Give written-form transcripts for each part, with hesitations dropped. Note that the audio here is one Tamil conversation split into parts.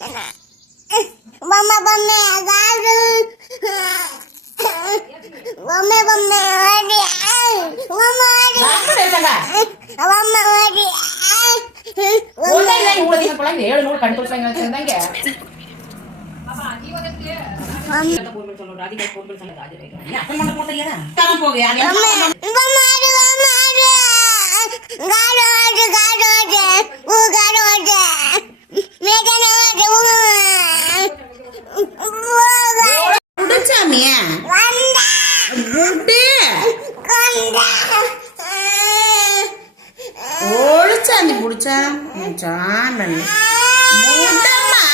Mama mama garu. Mama mama adi. Mama adi. Mama adi. ஒண்ணே இல்ல இவ்வளவு தீன குழந்தை 7 நூல் கண்ட்ரோல் பண்ணி வச்சிருந்தாங்க. பாப்பா நீ வரதுல அந்த போன் சொல்ற ராதிகா போன் சொல்ல ராஜே வைங்க. நீ அப்பன் பண்ண போறியா? காண போக யாரு? Mama adi. Garu adi garu adi. Garu adi. Megana adi. புடிச்சாமியா? Wanda. குட்டி. Wanda. ஓடிச்சாமி புடிச்சா. சாமன். புடமா.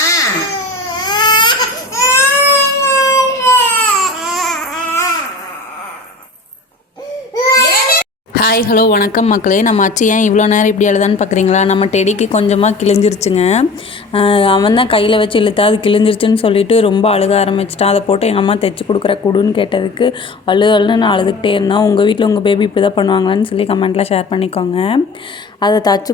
ஹாய் ஹலோ வணக்கம் மக்களே. நம்ம அச்சு ஏன் இவ்வளோ நேரம் இப்படி அழுதான்னு பார்க்குறீங்களா? நம்ம டெடிக்கு கொஞ்சமாக கிழிஞ்சிருச்சுங்க. அவன் தான் கையில் வச்சு இழுத்தா அது கிழிஞ்சிருச்சுன்னு சொல்லிட்டு ரொம்ப அழுக ஆரம்பிச்சிட்டான். அதை போட்டு எங்கள் அம்மா தைச்சி குடுன்னு கேட்டதுக்கு அழுன்னு நான் அழுதுகிட்டே இருந்தேன். உங்கள் வீட்டில் உங்கள் பேபி இப்படி தான் பண்ணுவாங்களான்னு சொல்லி கமெண்ட்டில் ஷேர் பண்ணிக்கோங்க. அதை தச்சு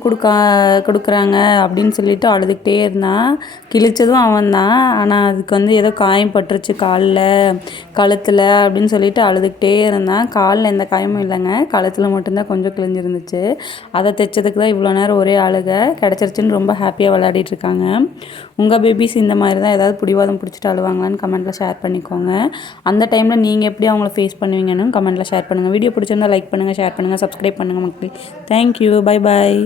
கொடுக்குறாங்க அப்படின்னு சொல்லிட்டு அழுதுகிட்டே இருந்தான். கிழிச்சதும் அவன் தான், ஆனால் அதுக்கு வந்து ஏதோ காயம் பட்டுருச்சு காலில் கழுத்தில் அப்படின்னு சொல்லிட்டு அழுதுகிட்டே இருந்தான். காலில் எந்த காயமும் இல்லைங்க, கழுத்தில் மட்டும்தான் கொஞ்சம் கிழிஞ்சிருந்துச்சு. அதை தைச்சதுக்கு தான் இவ்வளோ நேரம் ஒரே அழுக. கிடச்சிருச்சுன்னு ரொம்ப ஹாப்பியாக விளையாடிட்டு இருக்காங்க. உங்கள் பேபிஸ் இந்த மாதிரி தான் ஏதாவது பிடிவாதம் பிடிச்சிட்டு அழுவாங்களான்னு கமெண்ட்டில் ஷேர் பண்ணிக்கோங்க. அந்த டைமில் நீங்கள் எப்படி அவங்கள ஃபேஸ் பண்ணுவீங்கன்னு கமெண்ட்டில் ஷேர் பண்ணுங்கள். வீடியோ பிடிச்சிருந்தா லைக் பண்ணுங்கள், ஷேர் பண்ணுங்கள், சப்ஸ்கிரைப் பண்ணுங்கள் மக்களே. Thank you, bye bye.